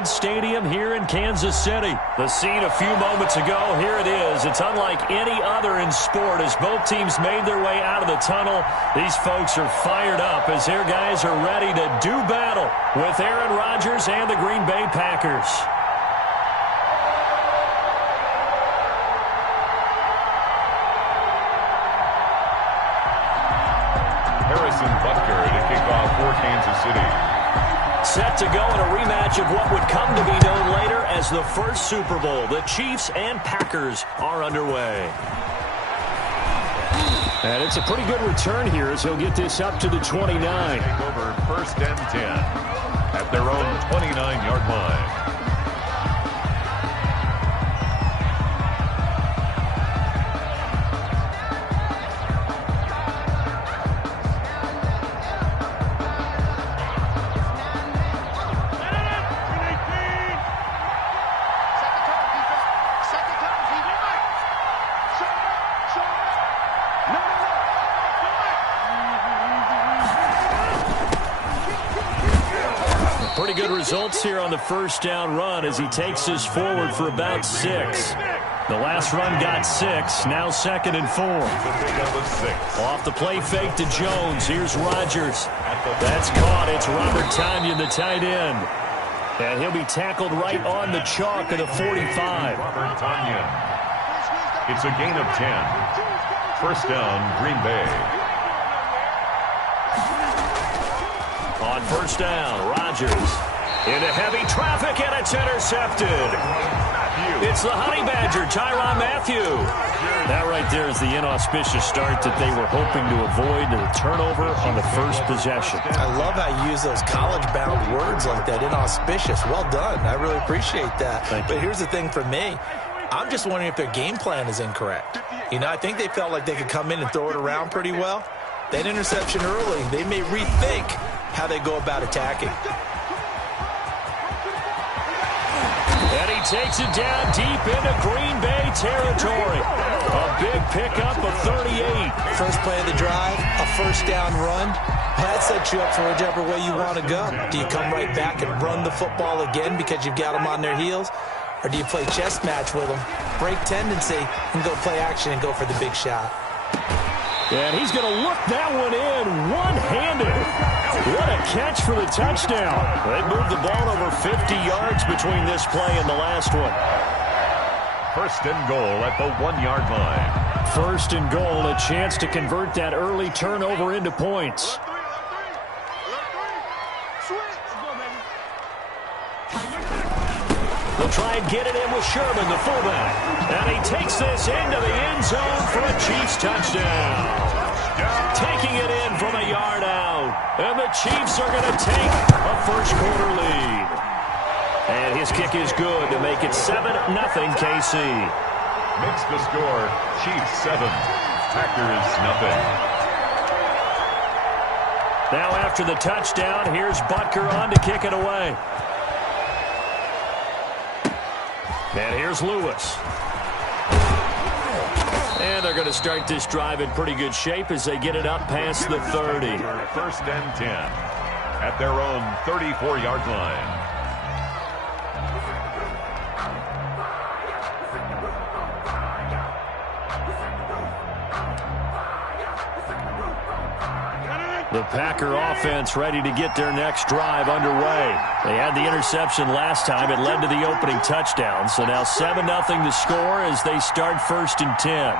Arrowhead Stadium here in Kansas City. The scene a few moments ago, here it is. It's unlike any other in sport as both teams made their way out of the tunnel. These folks are fired up as their guys are ready to do battle with Aaron Rodgers and the Green Bay Packers. Butker to kick off for Kansas City. Set to go in a rematch of what would come to be known later as the first Super Bowl. The Chiefs and Packers are underway. And it's a pretty good return here as he'll get this up to the 29. Take over 1st and 10 at their own 29-yard line. Pretty good results here on the first down run as he takes us forward for about 6. The last run got 6, now 2nd and 4. Off the play fake to Jones. Here's Rodgers. That's caught. It's Robert Tonyan, the tight end. And he'll be tackled right on the chalk of the 45. Robert Tonyan. It's a gain of 10. 1st down, Green Bay. On 1st down, Rodgers into heavy traffic, and it's intercepted. It's the Honey Badger, Tyrann Mathieu. That right there is the inauspicious start that they were hoping to avoid, the turnover on the first possession. I love how you use those college-bound words like that, inauspicious. Well done. I really appreciate that. But here's the thing for me. I'm just wondering if their game plan is incorrect. I think they felt like they could come in and throw it around pretty well. That interception early, they may rethink how they go about attacking. And he takes it down deep into Green Bay territory. A big pickup of 38. First play of the drive, a 1st down run. That sets you up for whichever way you want to go. Do you come right back and run the football again because you've got them on their heels? Or do you play chess match with them, break tendency, and go play action and go for the big shot? And he's going to look that one in one-handed. What a catch for the touchdown. They moved the ball over 50 yards between this play and the last one. 1st and goal at the 1-yard line. 1st and goal, a chance to convert that early turnover into points. They'll try and get it in with Sherman, the fullback. And he takes this into the end zone for a Chiefs touchdown. Taking it in from a yard out. And the Chiefs are going to take a first-quarter lead. And his kick is good to make it 7-0 KC. Makes the score Chiefs 7, Packers nothing. Now after the touchdown, here's Butker on to kick it away. And here's Lewis. And they're going to start this drive in pretty good shape as they get it up past the 30. 1st and 10 at their own 34-yard line. The Packer offense ready to get their next drive underway. They had the interception last time. It led to the opening touchdown. So now 7-0 to score as they start 1st and 10.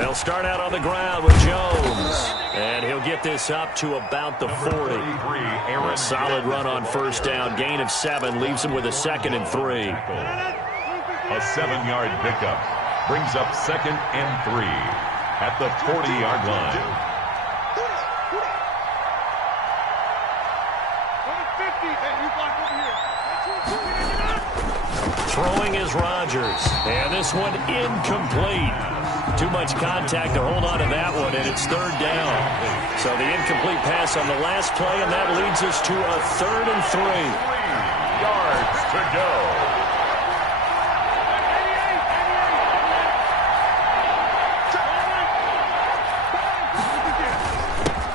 They'll start out on the ground with Jones. And he'll get this up to about the 40. A solid run on 1st down. Gain of 7 leaves him with a 2nd and 3. A 7-yard pickup brings up 2nd and 3 at the 40-yard line. Throwing is Rodgers. And this one incomplete. Too much contact to hold on to that one, and it's 3rd down. So the incomplete pass on the last play, and that leads us to a 3rd and 3. 3 yards to go.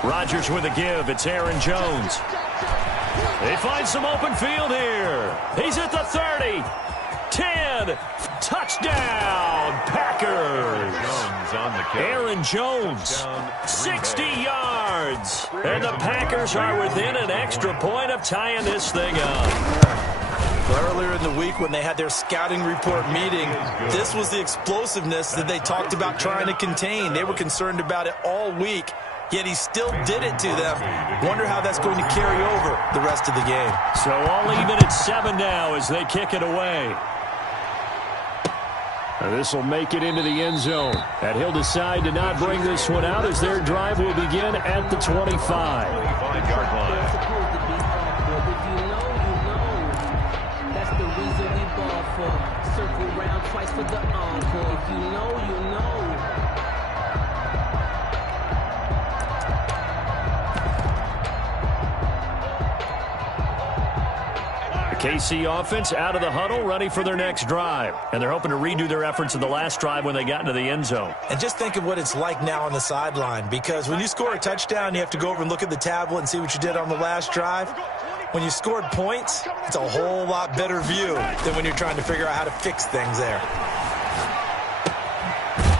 Rodgers with a give. It's Aaron Jones. They find some open field here. He's at the 30. 10. Touchdown, Packers. Jones on the carry. Aaron Jones, 60 yards. And the Packers are within an extra point of tying this thing up. Earlier in the week when they had their scouting report meeting, this was the explosiveness that they talked about trying to contain. They were concerned about it all week, yet he still did it to them. Wonder how that's going to carry over the rest of the game. So all even at 7 now as they kick it away. This will make it into the end zone. And he'll decide to not bring this one out as their drive will begin at the 25. 25-yard line. That's the reason we ball for. Circle round twice for the encore. If you know, you know. KC offense out of the huddle, ready for their next drive. And they're hoping to redo their efforts in the last drive when they got into the end zone. And just think of what it's like now on the sideline, because when you score a touchdown, you have to go over and look at the tablet and see what you did on the last drive. When you scored points, it's a whole lot better view than when you're trying to figure out how to fix things there.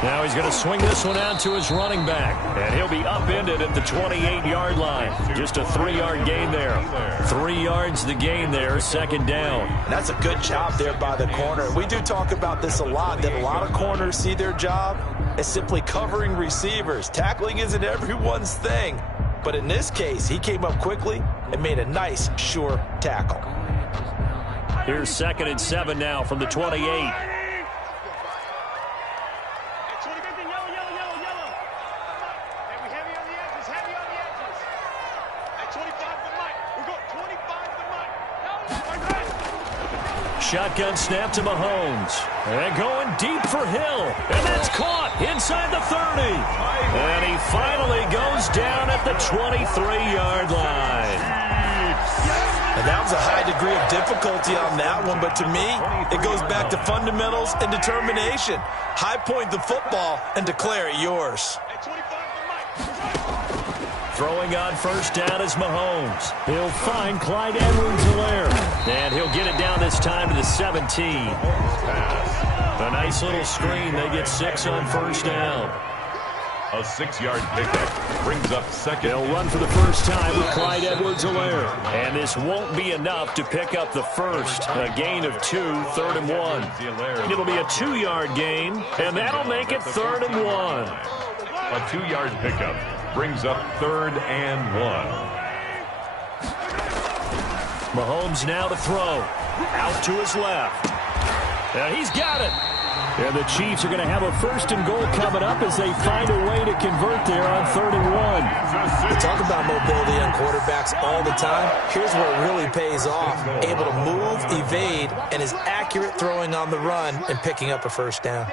Now he's going to swing this one out to his running back. And he'll be upended at the 28-yard line. Just a 3-yard gain there. 3 yards the gain there, second down. And that's a good job there by the corner. We do talk about this a lot, that a lot of corners see their job as simply covering receivers. Tackling isn't everyone's thing. But in this case, he came up quickly and made a nice, sure tackle. Here's 2nd and 7 now from the 28. Shotgun snap to Mahomes. And going deep for Hill. And that's caught inside the 30. And he finally goes down at the 23-yard line. And that was a high degree of difficulty on that one, but to me, it goes back to fundamentals and determination. High point the football and declare it yours. Throwing on first down is Mahomes. He'll find Clyde Edwards-Helaire. And he'll get it down this time to the 17. A nice little screen. They get 6 on first down. A 6-yard pickup brings up second. They'll run for the first time with Clyde Edwards-Helaire. And this won't be enough to pick up the first. A gain of 2, 3rd and 1. It'll be a 2-yard gain, and that'll make it 3rd and 1. A 2-yard pickup brings up 3rd and 1. Mahomes now to throw. Out to his left. And he's got it. And the Chiefs are going to have a 1st and goal coming up as they find a way to convert there on 3rd and 1. We talk about mobility on quarterbacks all the time. Here's where it really pays off. Able to move, evade, and is accurate throwing on the run and picking up a first down.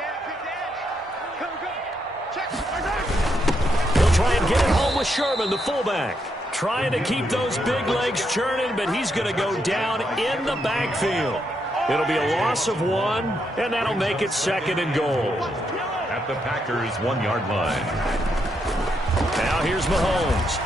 He'll try and get it home with Sherman, the fullback. Trying to keep those big legs churning, but he's going to go down in the backfield. It'll be a loss of 1, and that'll make it 2nd and goal. At the Packers' 1-yard line. Now here's Mahomes.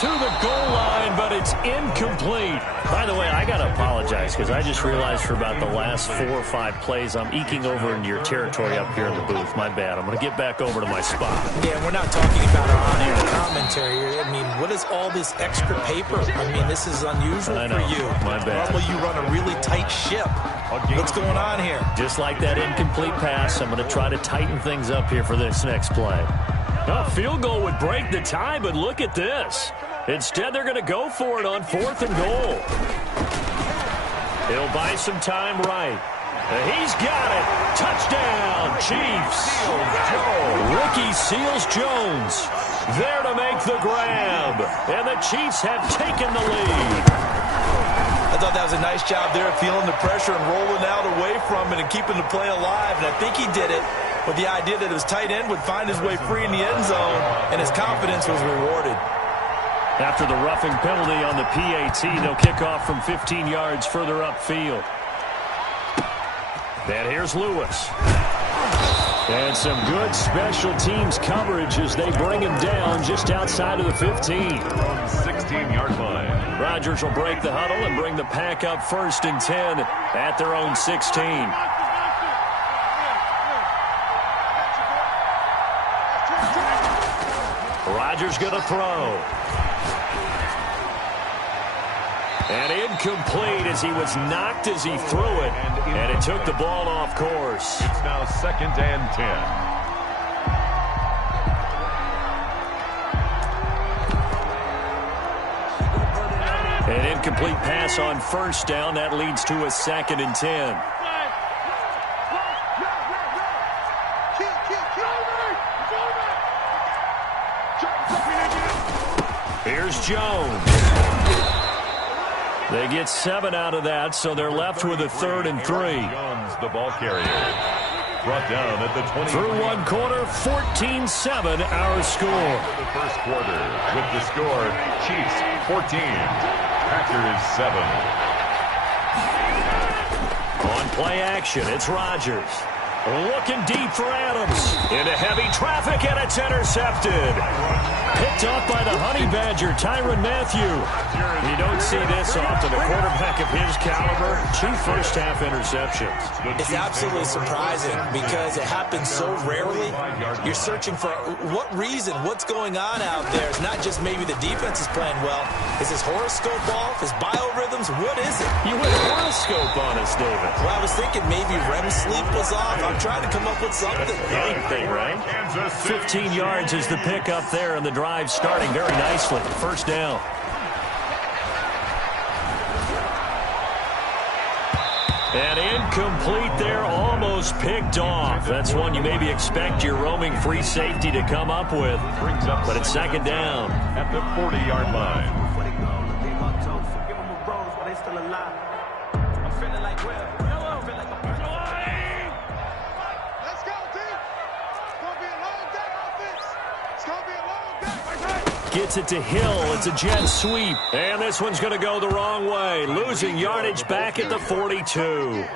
To the goal line, but it's incomplete. By the way, I got to apologize because I just realized for about the last 4 or 5 plays, I'm eking over into your territory up here in the booth. My bad. I'm going to get back over to my spot. Yeah, we're not talking about our on-air commentary here. I mean, what is all this extra paper? I mean, this is unusual for you. My bad. Normally you run a really tight ship. What's going on here? Just like that incomplete pass, I'm going to try to tighten things up here for this next play. A field goal would break the tie, but look at this. Instead, they're going to go for it on 4th and goal. He'll buy some time right. He's got it. Touchdown, Chiefs. Ricky Seals-Jones there to make the grab. And the Chiefs have taken the lead. I thought that was a nice job there of feeling the pressure and rolling out away from it and keeping the play alive. And I think he did it with the idea that his tight end would find his way free in the end zone, and his confidence was rewarded. After the roughing penalty on the PAT, they'll kick off from 15 yards further upfield. And here's Lewis. And some good special teams coverage as they bring him down just outside of the 15. 16-yard line. Rodgers will break the huddle and bring the pack up 1st and 10 at their own 16. Rodgers going to throw. And incomplete as he was knocked as he threw it. And it took the ball off course. It's now 2nd and 10. An incomplete pass on 1st down. That leads to a 2nd and 10. Here's Jones. They get 7 out of that, so they're left with a 3rd and 3. Jones, the ball carrier. Brought down at the 20. Through one quarter, 14-7 our score. The first quarter with the score, Chiefs 14, Packers 7. On play action, it's Rodgers. Looking deep for Adams. Into heavy traffic, and it's intercepted. Picked off by the Honey Badger, Tyrann Mathieu. You don't see this often. A quarterback of his caliber, 2 first-half interceptions. It's absolutely surprising because it happens so rarely. You're searching for what reason, what's going on out there. It's not just maybe the defense is playing well. Is his horoscope off? His biorhythms? What is it? You went horoscope on us, David. Well, I was thinking maybe REM sleep was off. I'm trying to come up with something. Anything, right? 15 yards is the pickup there, and the drive starting very nicely. 1st down. And incomplete there, almost picked off. That's one you maybe expect your roaming free safety to come up with. But it's 2nd down. At the 40-yard line. Gets it to Hill. It's a jet sweep. And this one's going to go the wrong way. Losing yardage back at the 42.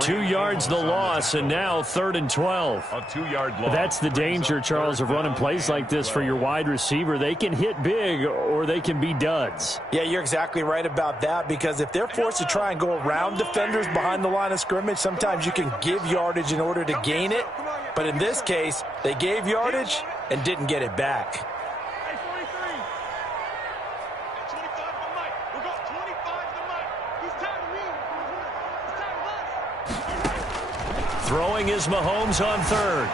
2 yards the loss, and now 3rd and 12. A 2-yard loss. That's the danger, Charles, of running plays like this for your wide receiver. They can hit big, or they can be duds. Yeah, you're exactly right about that, because if they're forced to try and go around defenders behind the line of scrimmage, sometimes you can give yardage in order to gain it. But in this case, they gave yardage and didn't get it back. Throwing is Mahomes on 3rd.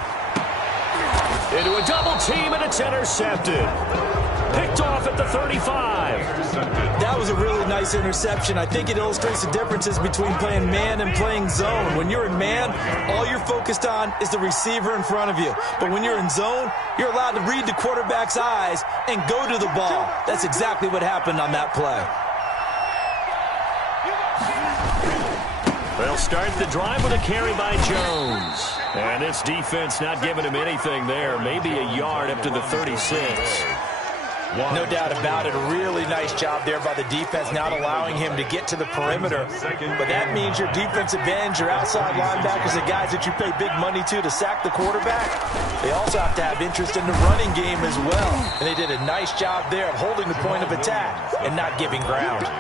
Into a double team, and it's intercepted. Picked off at the 35. That was a really nice interception. I think it illustrates the differences between playing man and playing zone. When you're in man, all you're focused on is the receiver in front of you. But when you're in zone, you're allowed to read the quarterback's eyes and go to the ball. That's exactly what happened on that play. They'll start the drive with a carry by Jones. And this defense not giving him anything there. Maybe a yard up to the 36. No doubt about it. A really nice job there by the defense, not allowing him to get to the perimeter. But that means your defensive ends, your outside linebackers, the guys that you pay big money to sack the quarterback, they also have to have interest in the running game as well. And they did a nice job there of holding the point of attack and not giving ground.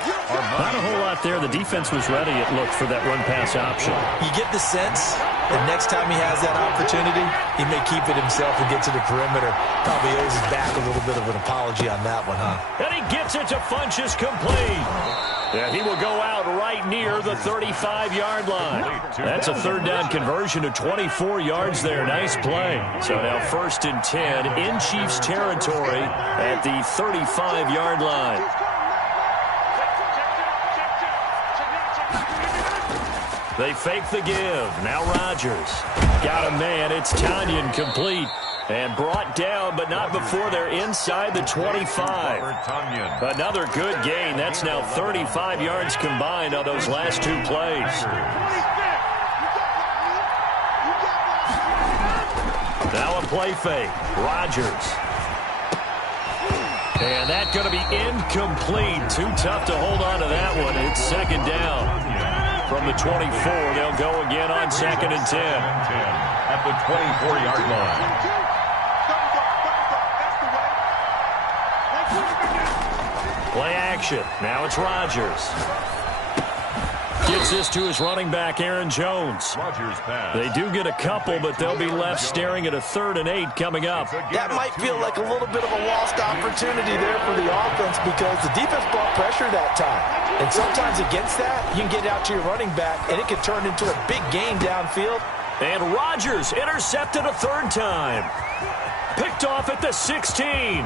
Not a whole lot there. The defense was ready, it looked, for that run-pass option. You get the sense that next time he has that opportunity, he may keep it himself and get to the perimeter. Probably owes his back a little bit of an apology on that one, huh? And he gets it to Funchess complete. Yeah, he will go out right near the 35-yard line. That's a 3rd down conversion to 24 yards there. Nice play. So now 1st and 10 in Chiefs territory at the 35-yard line. They fake the give. Now Rodgers. Got a man. It's Tanyan complete. And brought down, but not before they're inside the 25. Another good gain. That's now 35 yards combined on those last 2 plays. Now a play fake. Rodgers. And that's going to be incomplete. Too tough to hold on to that one. It's 2nd down. From the 24, they'll go again on 2nd and 10. at the 24-yard line. Play action. Now it's Rodgers. Gets this to his running back, Aaron Jones. They do get a couple, but they'll be left staring at a 3rd and 8 coming up. That might feel like a little bit of a lost opportunity there for the offense because the defense brought pressure that time. And sometimes against that, you can get out to your running back, and it can turn into a big gain downfield. And Rodgers intercepted a 3rd time. Picked off at the 16.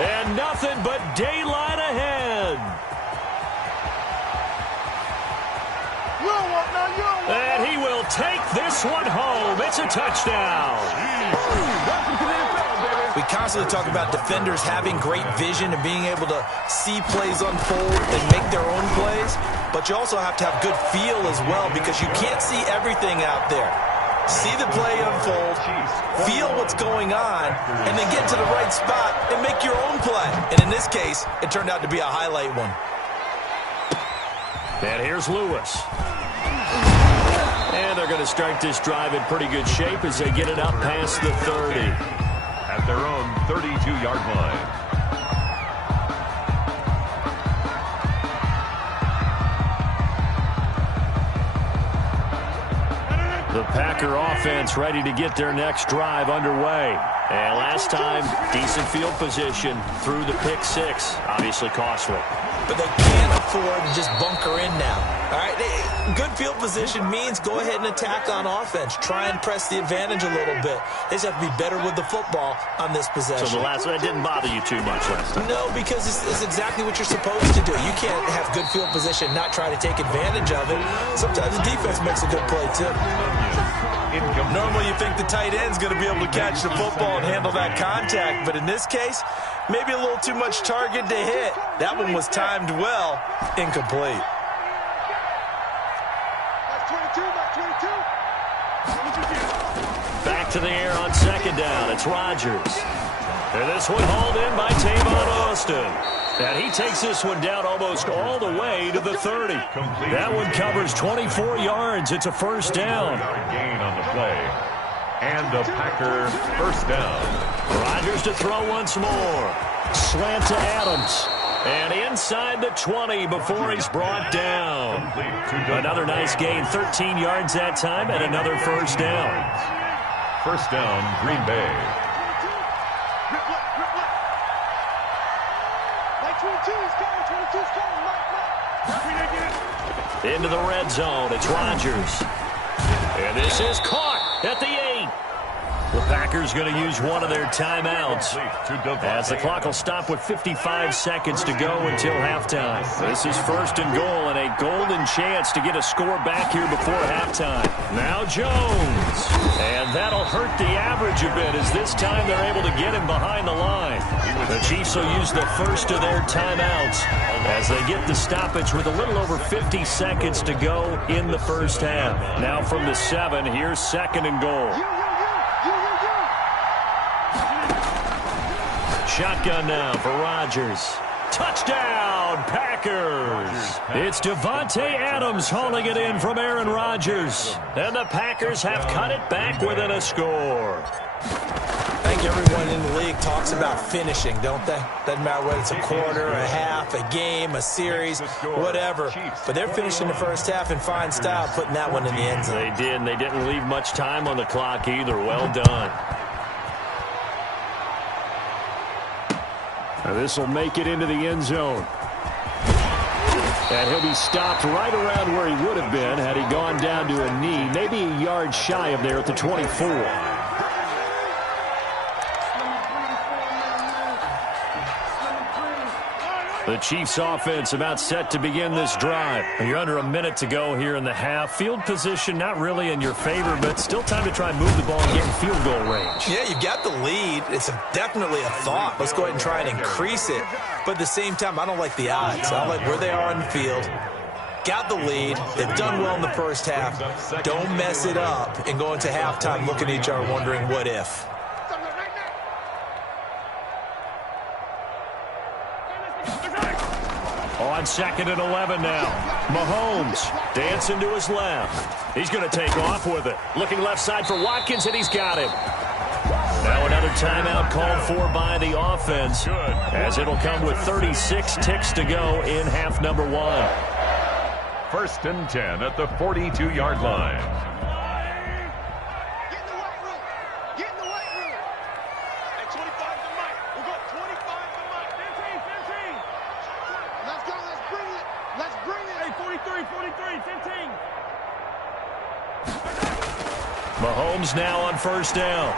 And nothing but daylight ahead. And he will take this one home. It's a touchdown. We constantly talk about defenders having great vision and being able to see plays unfold and make their own plays. But you also have to have good feel as well because you can't see everything out there. See the play unfold, feel what's going on, and then get to the right spot and make your own play. And in this case, it turned out to be a highlight one. And here's Lewis. And they're going to start this drive in pretty good shape as they get it up past the 30. At their own 32-yard line. The Packer offense ready to get their next drive underway. And last time, decent field position through the pick 6. Obviously costly. But they can't afford to just bunker in now. All right, good field position means go ahead and attack on offense. Try and press the advantage a little bit. They just have to be better with the football on this possession. So the last one didn't bother you too much last time? No, because it's exactly what you're supposed to do. You can't have good field position, not try to take advantage of it. Sometimes the defense makes a good play, too. Normally you think the tight end's going to be able to catch the football and handle that contact, but in this case, maybe a little too much target to hit. That one was timed well, incomplete. Back to the air on 2nd down. It's Rodgers. And this one hauled in by Tavon Austin. And he takes this one down almost all the way to the 30. That one covers 24 yards. It's a 1st down. Gain on the play. And a Packer 1st down. Rodgers to throw once more. Slant to Adams. And inside the 20 before he's brought down. Another nice gain, 13 yards that time, and another 1st down. 1st down, Green Bay. Into the red zone, it's Rodgers. And this is caught at the 8. The Packers going to use one of their timeouts as the clock will stop with 55 seconds to go until halftime. This is 1st and goal and a golden chance to get a score back here before halftime. Now Jones. And that'll hurt the average a bit as this time they're able to get him behind the line. The Chiefs will use the first of their timeouts as they get the stoppage with a little over 50 seconds to go in the 1st half. Now from the 7, here's 2nd and goal. Shotgun now for Rodgers. Touchdown, Packers. It's Davante Adams hauling it in from Aaron Rodgers. And the Packers have cut it back within a score. I think everyone in the league talks about finishing, don't they? Doesn't matter whether it's a quarter, a half, a game, a series, whatever. But they're finishing the 1st half in fine style, putting that one in the end zone. They did, and they didn't leave much time on the clock either. Well done. Now this will make it into the end zone. And he'll be stopped right around where he would have been had he gone down to a knee, maybe a yard shy of there at the 24. The Chiefs offense about set to begin this drive. You're under a minute to go here in the half. Field position not really in your favor, but still time to try and move the ball and get in field goal range. Yeah, you've got the lead. It's definitely a thought. Let's go ahead and try and increase it. But at the same time, I don't like the odds. I like where they are on the field. Got the lead. They've done well in the 1st half. Don't mess it up and go into halftime looking at each other wondering what if. On 2nd and 11 now. Mahomes dancing to his left. He's going to take off with it. Looking left side for Watkins, and he's got him. Now another timeout called for by the offense, as it'll come with 36 ticks to go in half number 1. 1st and 10 at the 42-yard line. Get in the weight room. Get in the weight room. Hey, 25 to Mike. We'll go 25 to Mike. 15. Let's go. Let's bring it. Let's bring it. Hey, 43, 15. Mahomes now on 1st down.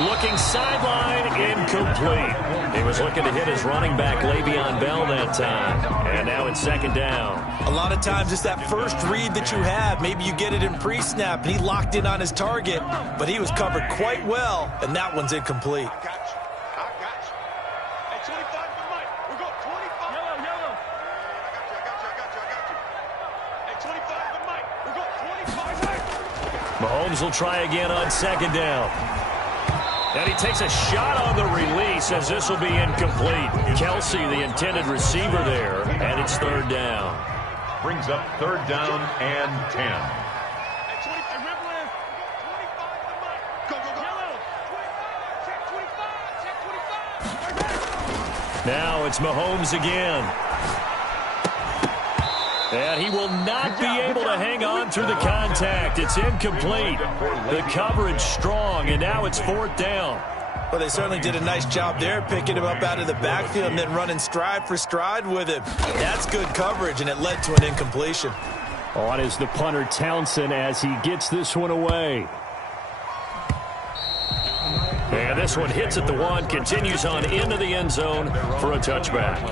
Looking sideline, incomplete. He was looking to hit his running back, Le'Veon Bell, that time. And now it's 2nd down. A lot of times it's that first read that you have. Maybe you get it in pre-snap, and he locked in on his target, but he was covered quite well, and that one's incomplete. I got you. Hey, 25 to Mike. We'll go 25. Yellow. I got you. Hey, 25 to Mike. We'll go 25. Mahomes will try again on 2nd down. And he takes a shot on the release, as this will be incomplete. Kelsey, the intended receiver there, and it's 3rd down. Brings up 3rd down and 10. Hey, 25. Red left. 25 to Mike. Go. Yellow. 25. Check 25. Now it's Mahomes again. And he will not be able to hang on through the contact. It's incomplete. The coverage strong, and now it's 4th down. Well, they certainly did a nice job there, picking him up out of the backfield and then running stride for stride with him. That's good coverage, and it led to an incompletion. On is the punter, Townsend, as he gets this one away. And this one hits at the 1, continues on into the end zone for a touchback.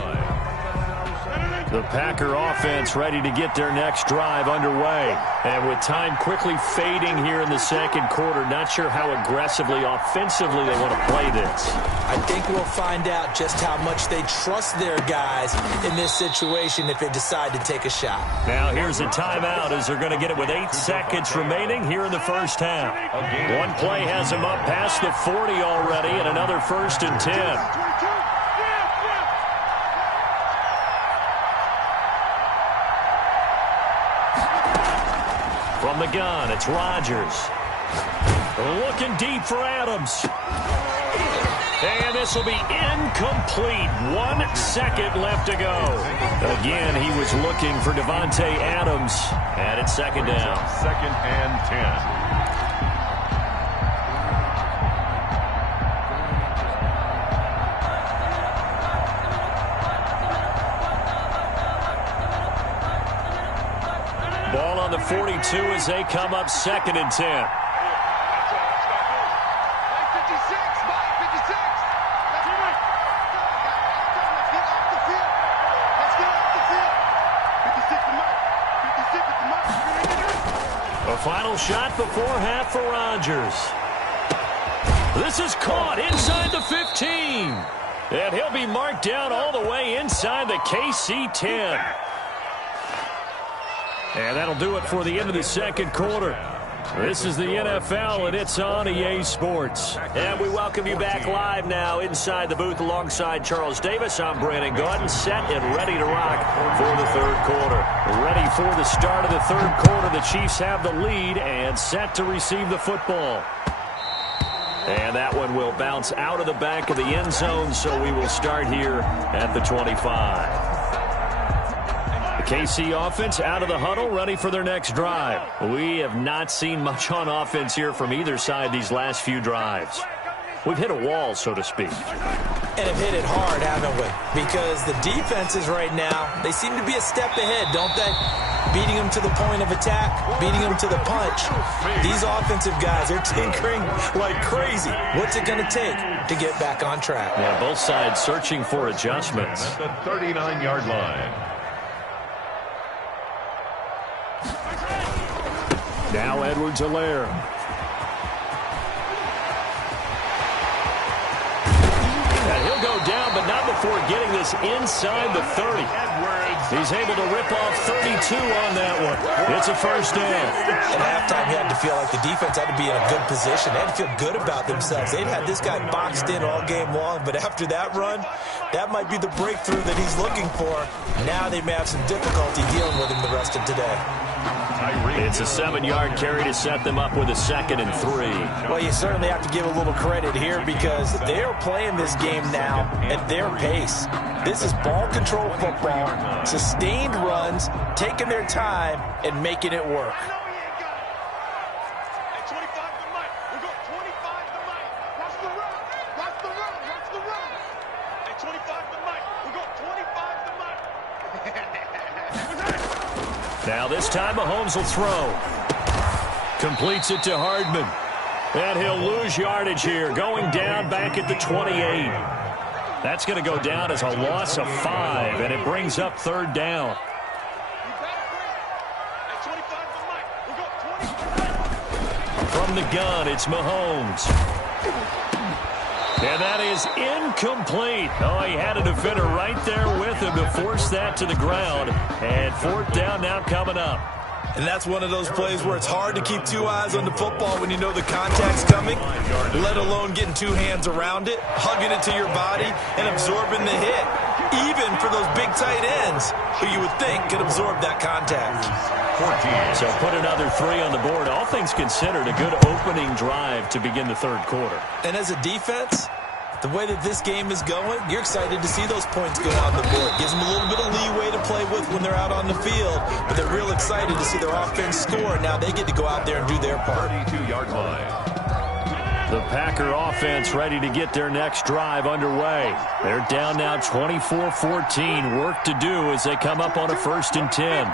The Packer offense ready to get their next drive underway. And with time quickly fading here in the 2nd quarter, not sure how aggressively, offensively they want to play this. I think we'll find out just how much they trust their guys in this situation if they decide to take a shot. Now here's a timeout as they're going to get it with 8 seconds remaining here in the 1st half. One play has them up past the 40 already, and another 1st and 10. From the gun, it's Rodgers. Looking deep for Adams. And this will be incomplete. 1 second left to go. Again, he was looking for Devontae Adams. And it's 2nd down. 2nd and 10. Ball on the 42 as they come up 2nd and 10. A final shot before half for Rodgers. This is caught inside the 15. And he'll be marked down all the way inside the KC 10. And that'll do it for the end of the 2nd quarter. This is the NFL, and it's on EA Sports. And we welcome you back live now inside the booth alongside Charles Davis. I'm Brandon Gordon, set and ready to rock for the 3rd quarter. Ready for the start of the 3rd quarter. The Chiefs have the lead and set to receive the football. And that one will bounce out of the back of the end zone, so we will start here at the 25. The KC offense out of the huddle, ready for their next drive. We have not seen much on offense here from either side these last few drives. We've hit a wall, so to speak. And have hit it hard, haven't we? Because the defenses right now, they seem to be a step ahead, don't they? Beating them to the point of attack, beating them to the punch. These offensive guys are tinkering like crazy. What's it going to take to get back on track? Yeah, both sides searching for adjustments. At the 39-yard line. Now Edwards-Helaire. And he'll go down, but not before getting this inside the 30. He's able to rip off 32 on that one. It's a first down. At halftime, you had to feel like the defense had to be in a good position. They had to feel good about themselves. They'd had this guy boxed in all game long, but after that run, that might be the breakthrough that he's looking for. Now they may have some difficulty dealing with him the rest of today. It's a 7-yard carry to set them up with a 2nd and 3. Well, you certainly have to give a little credit here because they're playing this game now at their pace. This is ball control football, sustained runs, taking their time, and making it work. Now this time Mahomes will throw. Completes it to Hardman. And he'll lose yardage here, going down back at the 28. That's going to go down as a loss of 5, and it brings up 3rd down. From the gun, it's Mahomes. And that is incomplete. Oh, he had a defender right there with him to force that to the ground. And 4th down now coming up. And that's one of those plays where it's hard to keep 2 eyes on the football when you know the contact's coming, let alone getting 2 hands around it, hugging it to your body, and absorbing the hit. Even for those big tight ends who you would think could absorb that contact. So put another 3 on the board. All things considered, a good opening drive to begin the 3rd quarter. And as a defense, the way that this game is going, you're excited to see those points go on the board. Gives them a little bit of leeway to play with when they're out on the field, but they're real excited to see their offense score. Now they get to go out there and do their part. 32-yard line. The Packer offense ready to get their next drive underway. They're down now 24-14. Work to do as they come up on a 1st and 10.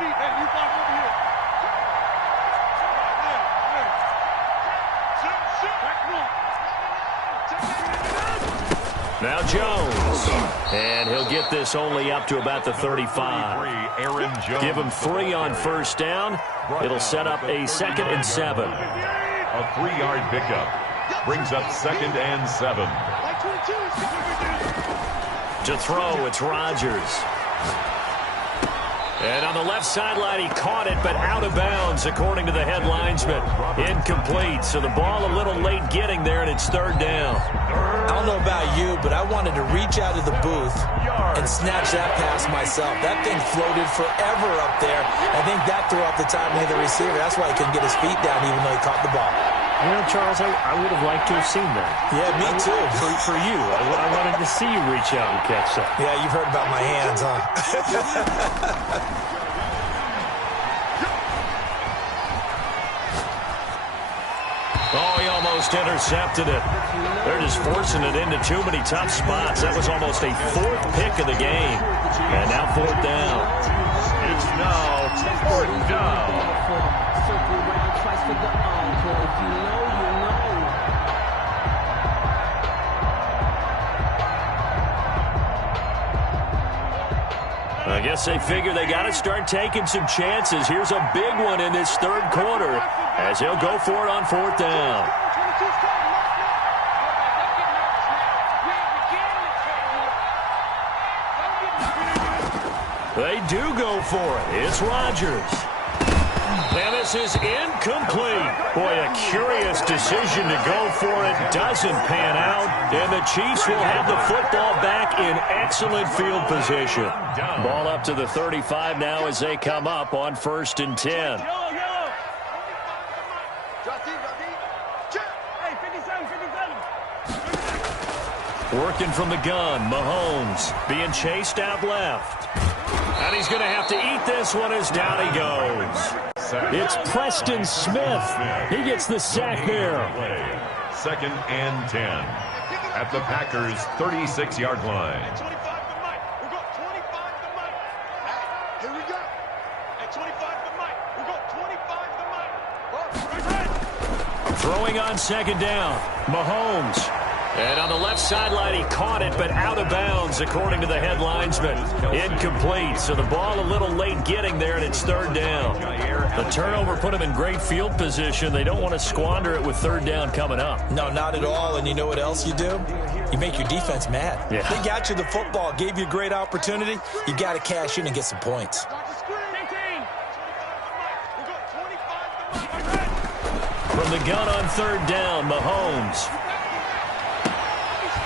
Now Jones, and he'll get this only up to about the 35. Give him 3 on 1st down. It'll set up a 2nd and 7. A 3-yard pickup brings up 2nd and 7. To throw, it's Rodgers. And on the left sideline, he caught it, but out of bounds, according to the head linesman. Incomplete, so the ball a little late getting there, and it's 3rd down. I don't know about you, but I wanted to reach out of the booth and snatch that pass myself. That thing floated forever up there. I think that threw off the timing of the receiver. That's why he couldn't get his feet down even though he caught the ball. You know, Charles, I would have liked to have seen that. Yeah, me too. For you. I wanted to see you reach out and catch that. Yeah, you've heard about my hands, huh? Oh, he almost intercepted it. They're just forcing it into too many tough spots. That was almost a 4th pick of the game. And now 4th down. It's now 4th down. Circle round twice for the encore. If you know, you know. I guess they figure they got to start taking some chances. Here's a big one in this 3rd quarter as he'll go for it on 4th down. They do go for it. It's Rodgers. And this is incomplete. Boy, a curious decision to go for it. Doesn't pan out. And the Chiefs will have the football back in excellent field position. Ball up to the 35 now as they come up on 1st and 10. Working from the gun, Mahomes being chased out left. And he's going to have to eat this one as down he goes. It's Preston Smith. He gets the sack there. 2nd and 10 at the Packers' 36-yard line. Here we go. At 25 the mic. We got 25 the mic. Throwing on 2nd down. Mahomes. And on the left sideline, he caught it, but out of bounds, according to the head linesman. Incomplete, so the ball a little late getting there, and it's third down. The turnover put him in great field position. They don't want to squander it with third down coming up. No, not at all, and you know what else you do? You make your defense mad. Yeah. They got you the football, gave you a great opportunity. You got to cash in and get some points. From the gun on third down, Mahomes.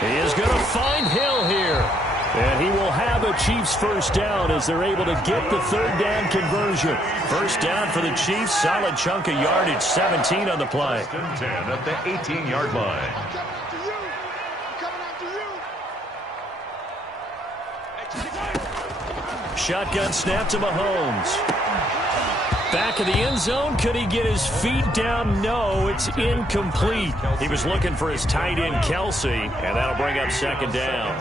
He is going to find Hill here. And he will have a Chiefs first down as they're able to get the third down conversion. First down for the Chiefs. Solid chunk of yardage. 17 on the play. 10 at the 18-yard line. Shotgun snap to Mahomes. Back of the end zone. Could he get his feet down? No, it's incomplete. He was looking for his tight end, Kelsey, and that'll bring up second down.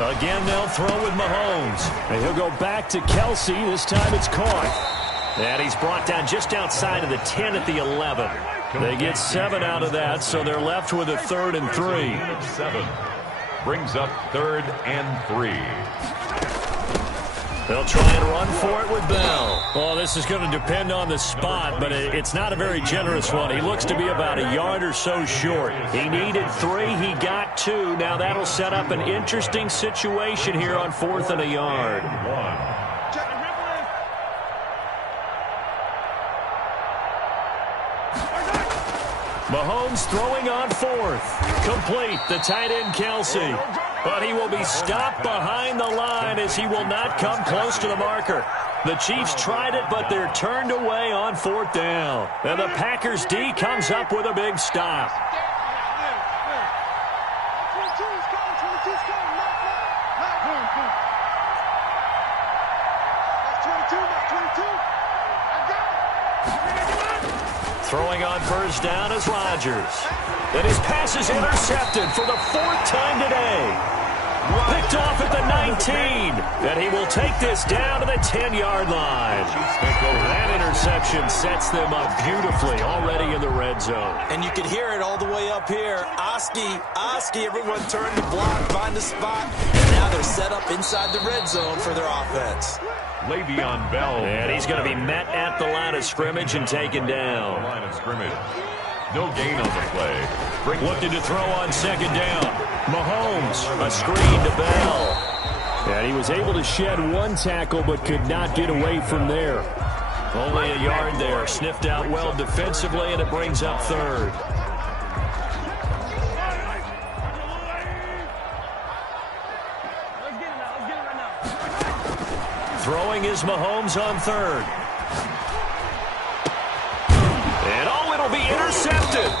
Again, they'll throw with Mahomes. And he'll go back to Kelsey. This time it's caught. And he's brought down just outside of the 10 at the 11. They get 7 out of that, so they're left with a 3rd and 3. 7 brings up 3rd and 3. They'll try and run for it with Bell. Well, this is going to depend on the spot, but it's not a very generous one. He looks to be about a yard or so short. He needed 3. He got 2. Now that'll set up an interesting situation here on 4th and a yard. Mahomes throwing on 4th. Complete. The tight end, Kelsey. But he will be stopped behind the line as he will not come close to the marker. The Chiefs tried it, but they're turned away on 4th down. And the Packers D comes up with a big stop. Throwing on first down is Rodgers. And his pass is intercepted for the 4th time today. Picked off at the 19. And he will take this down to the 10-yard line. That interception sets them up beautifully already in the red zone. And you can hear it all the way up here. Oski, everyone turned the block, find the spot. And now they're set up inside the red zone for their offense. Le'Veon Bell. And he's going to be met at the line of scrimmage and taken down. Line of scrimmage. No gain on the play. Looking to throw on second down. Mahomes, a screen to Bell. And he was able to shed 1 tackle but could not get away from there. Only a yard there. Sniffed out well defensively, and it brings up 3rd. Throwing is Mahomes on 3rd. And it'll be intercepted.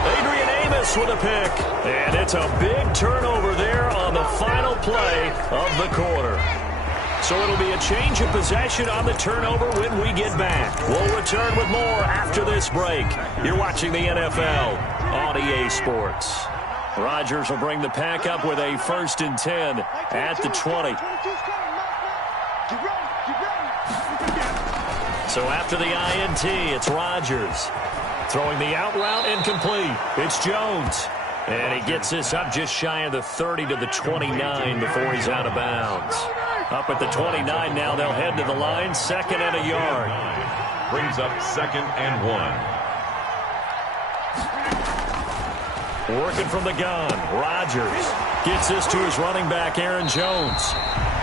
Adrian Amos with a pick. And it's a big turnover there on the final play of the quarter. So it'll be a change of possession on the turnover when we get back. We'll return with more after this break. You're watching the NFL on EA Sports. Rodgers will bring the pack up with a 1st and 10 at the 20. So after the INT, it's Rodgers. Throwing the out route incomplete. It's Jones. And he gets this up just shy of the 30 to the 29 before he's out of bounds. Up at the 29 now, they'll head to the line. 2nd and a yard. Brings up 2nd and 1. Working from the gun. Rodgers gets this to his running back, Aaron Jones.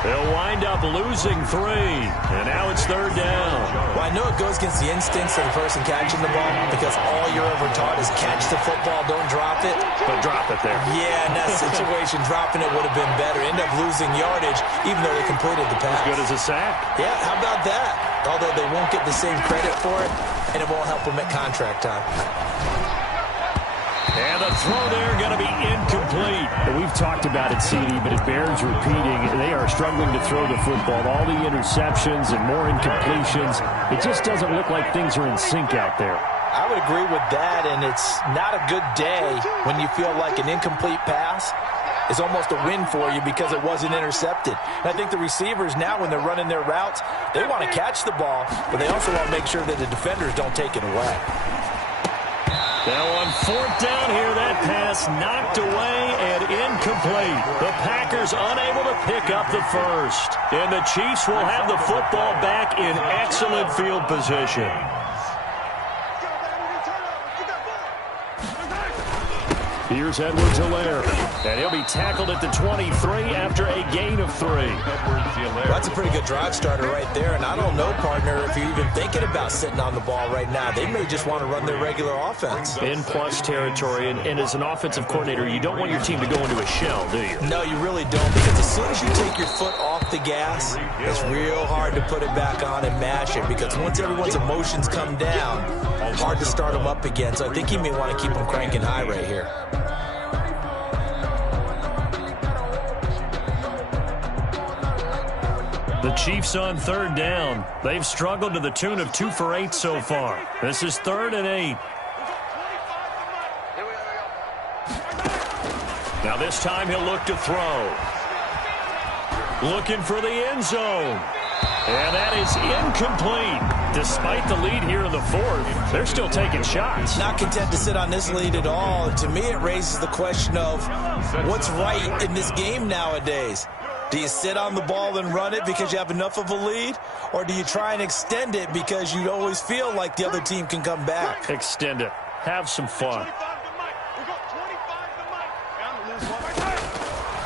They'll wind up losing 3. And now it's 3rd down. Well, I know it goes against the instincts of the person catching the ball because all you're ever taught is catch the football, don't drop it. But drop it there. Yeah, in that situation, dropping it would have been better. End up losing yardage even though they completed the pass. As good as a sack. Yeah, how about that? Although they won't get the same credit for it, and it won't help them at contract time. And the throw there going to be incomplete. We've talked about it, CD, but it bears repeating. They are struggling to throw the football. All the interceptions and more incompletions. It just doesn't look like things are in sync out there. I would agree with that, and it's not a good day when you feel like an incomplete pass is almost a win for you because it wasn't intercepted. And I think the receivers now, when they're running their routes, they want to catch the ball, but they also want to make sure that the defenders don't take it away. Now on fourth down here, that pass knocked away and incomplete. The Packers unable to pick up the first. And the Chiefs will have the football back in excellent field position. Here's Edwards-Helaire, and he'll be tackled at the 23 after a gain of 3. That's a pretty good drive starter right there, and I don't know, partner, if you're even thinking about sitting on the ball right now. They may just want to run their regular offense. In plus territory, and as an offensive coordinator, you don't want your team to go into a shell, do you? No, you really don't, because as soon as you take your foot off the gas, it's real hard to put it back on and mash it, because once everyone's emotions come down, it's hard to start them up again. So I think you may want to keep them cranking high right here. The Chiefs on third down. They've struggled to the tune of 2 for 8 so far. This is 3rd and 8. Now this time he'll look to throw. Looking for the end zone. And that is incomplete. Despite the lead here in the 4th, they're still taking shots. Not content to sit on this lead at all. To me, it raises the question of what's right in this game nowadays. Do you sit on the ball and run it because you have enough of a lead? Or do you try and extend it because you always feel like the other team can come back? Extend it. Have some fun.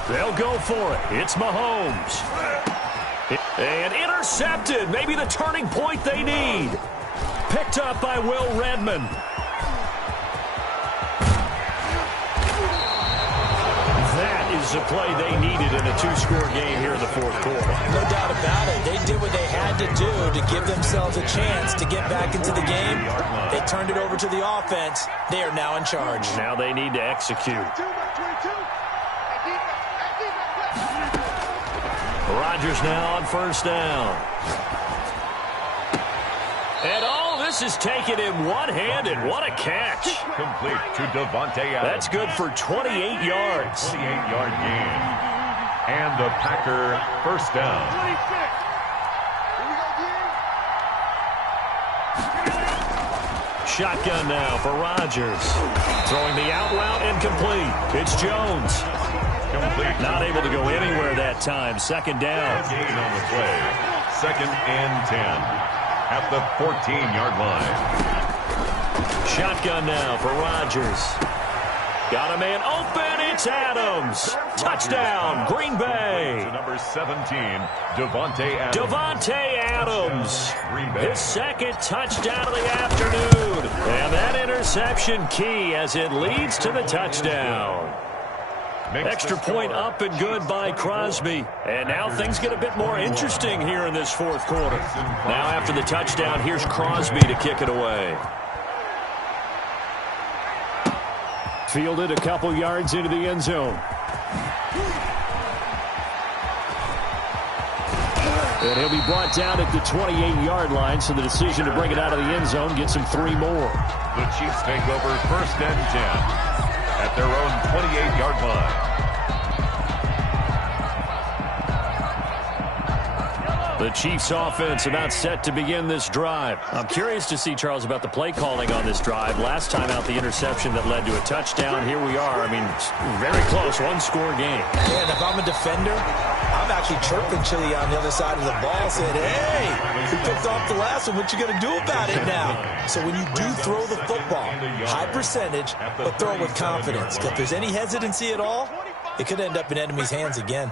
They'll go for it. It's Mahomes. And intercepted. Maybe the turning point they need. Picked up by Will Redmond. The play they needed in a 2-score game here in the 4th quarter. No doubt about it. They did what they had to do to give themselves a chance to get back into the game. They turned it over to the offense. They are now in charge. Now they need to execute. Rodgers now on first down. And all this is taken in one-handed. What a catch. Complete to Davante Adams. That's good for 28 yards. 28-yard gain. And the Packer first down. Shotgun now for Rodgers. Throwing the out route incomplete. It's Jones. Complete. Not able to go anywhere that time. Second down. Gain on the play. 2nd and 10. At the 14-yard line. Shotgun now for Rodgers. Got a man open. It's Adams. Touchdown, Green Bay. To number 17, Davante Adams. Davante Adams. Green Bay. His 2nd touchdown of the afternoon. And that interception key as it leads to the touchdown. Extra point up and good by Crosby. And now things get a bit more interesting here in this 4th quarter. Now after the touchdown, here's Crosby to kick it away. Fielded a couple yards into the end zone. And he'll be brought down at the 28-yard line, so the decision to bring it out of the end zone gets him 3 more. The Chiefs take over 1st and 10. At their own 28-yard line. The Chiefs offense about set to begin this drive. I'm curious to see, Charles, about the play calling on this drive. Last time out, the interception that led to a touchdown. Here we are. I mean, very close, 1-score game. Yeah, and if I'm a defender, I'm actually chirping Chili on the other side of the ball, saying, hey, we picked off the last one. What you going to do about it now? So when you do throw the football, high percentage, but throw it with confidence. If there's any hesitancy at all, it could end up in enemy's hands again.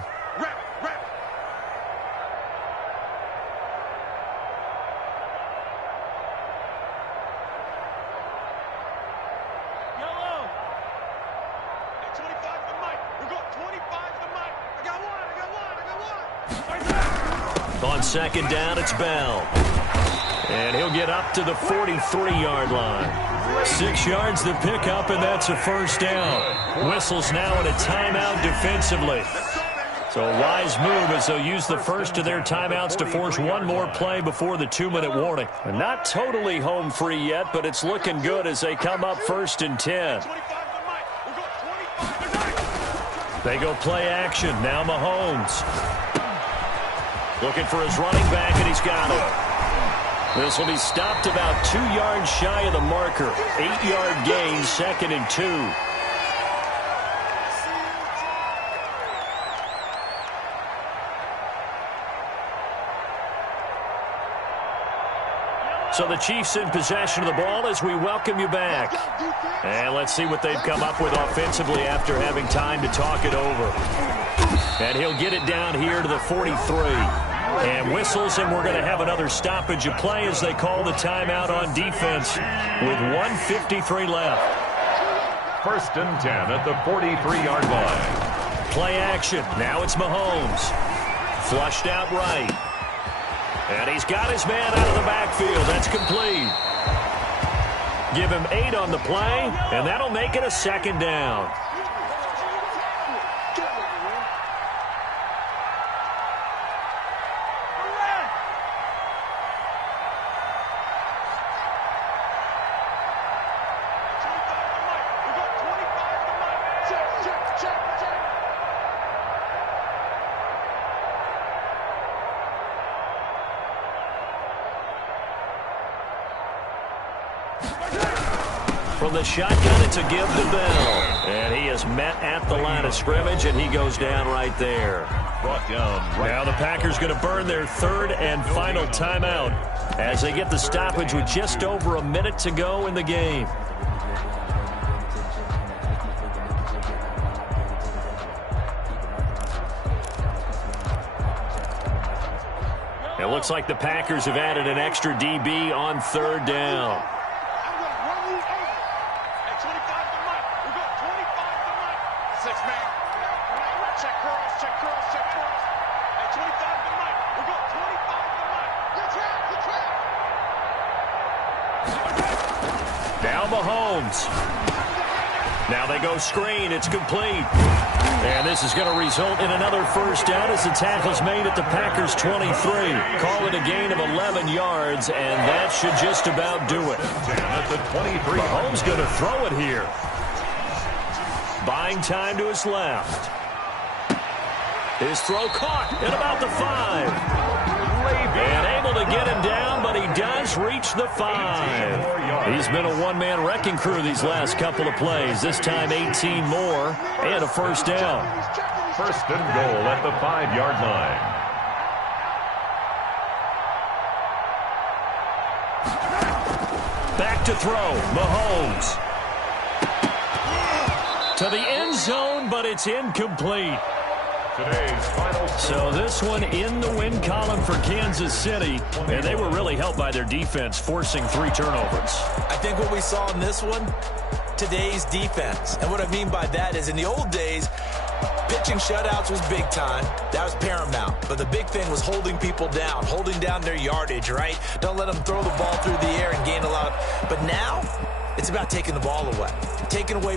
On 2nd down, it's Bell. And he'll get up to the 43-yard line. 6 yards to pick up, and that's a first down. Whistles now in a timeout defensively. So a wise move as they'll use the first of their timeouts to force one more play before the 2-minute warning. And not totally home free yet, but it's looking good as they come up 1st and 10. They go play action. Now Mahomes. Looking for his running back, and he's got it. This will be stopped about 2 yards shy of the marker. 8-yard gain, 2nd and 2. So the Chiefs in possession of the ball as we welcome you back. And let's see what they've come up with offensively after having time to talk it over. And he'll get it down here to the 43. And whistles, and we're going to have another stoppage of play as they call the timeout on defense with 1:53 left. 1st and 10 at the 43-yard line. Play action. Now it's Mahomes. Flushed out right. And he's got his man out of the backfield. That's complete. Give him 8 on the play, and that'll make it a 2nd down. From the shotgun, it's a give to Bell. And he is met at the line of scrimmage, and he goes down right there. Brought down right. Now the Packers going to burn their 3rd and final timeout as they get the stoppage with just over a minute to go in the game. It looks like the Packers have added an extra DB on 3rd down. Now Mahomes. Now they go screen. It's complete. And this is going to result in another 1st down as the tackle's made at the Packers' 23. Call it a gain of 11 yards, and that should just about do it. At the 23. Mahomes going to throw it here. Buying time to his left. His throw caught at about the 5. And able to get him down, but he does reach the 5. He's been a one-man wrecking crew these last couple of plays. This time 18 more and a 1st down. 1st and goal at the 5-yard line. Back to throw. Mahomes. To the end zone, but it's incomplete. Today's final. So this one in the win column for Kansas City, and they were really helped by their defense, forcing 3 turnovers. I think what we saw in this one, today's defense. And what I mean by that is in the old days, pitching shutouts was big time. That was paramount. But the big thing was holding people down, holding down their yardage, right? Don't let them throw the ball through the air and gain a lot. But now, it's about taking the ball away. Taking away